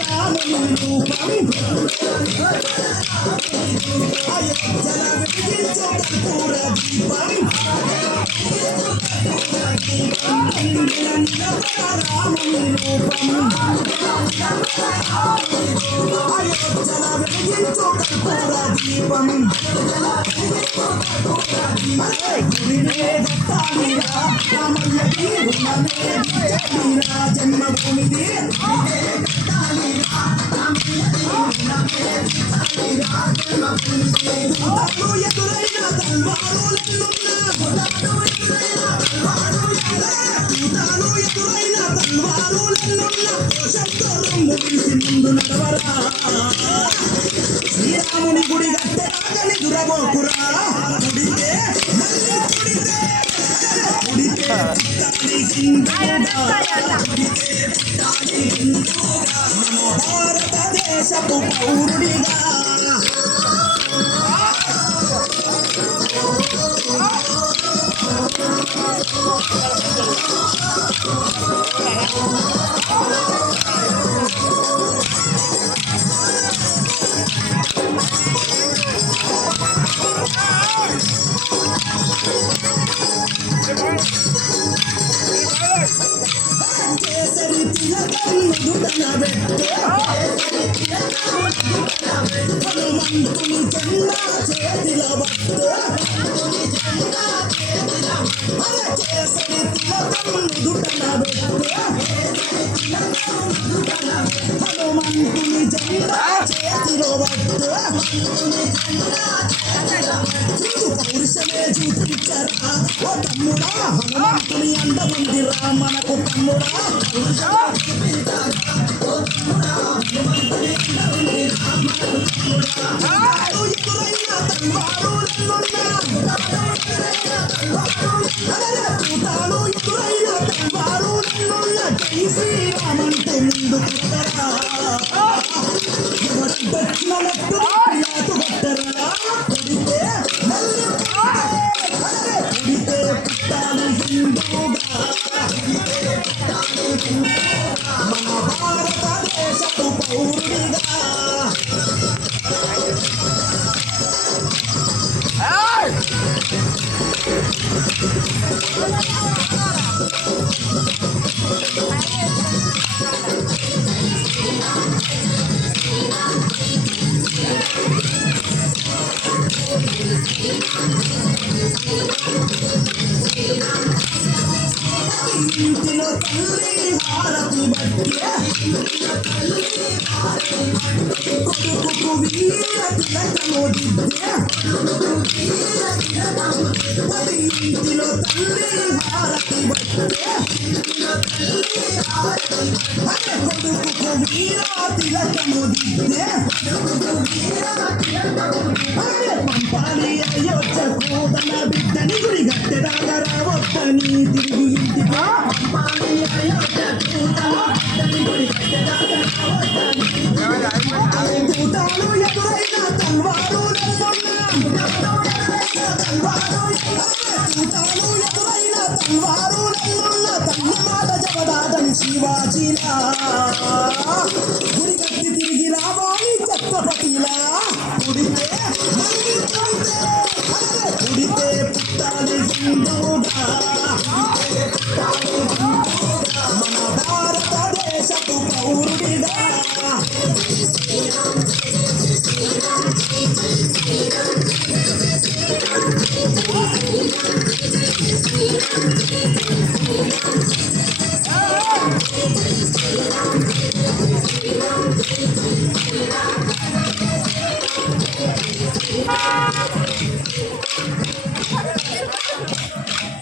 రాముని రూపం అయోధ్యల వెలిగించు కర్పూర దీపం రాముని రూపం అయోధ్యల వెలిగించు కర్పూర దీపం జన్మభూమిది ఎదురైన ముందు నడవరా శ్రీరాముని గుడి గట్టెలాగని దురబోకురా గుడితే భారతదేశపు పౌరుడిగా కేసరి తిలకం నుదుటన పెట్టే హనుమంతుని జెండా చేతిలో పట్టే కేసరి తిలకం నుదుటన పెట్టే హనుమంతుని జెండా చేతిలో పట్టే పౌరుషమే చూపించరా ఓ తమ్ముడా హనుమంతుని అందముందిరా మనకు తమ్ముడా శ్రీరామంటే ముందు కొట్టరా దక్షిణలట్టు కొట్టరా కొడితే కొడితే పుట్టాలి హిందూగా మన భారతదేశపు పౌరుడిగా ఇంటిలో తల్లి హారతి బట్టే కొడుకు వీర తిలకము దిద్దే ఇంటిలో తల్లి హారతి బట్టే కొడుకు వీర తిలకము దిద్దే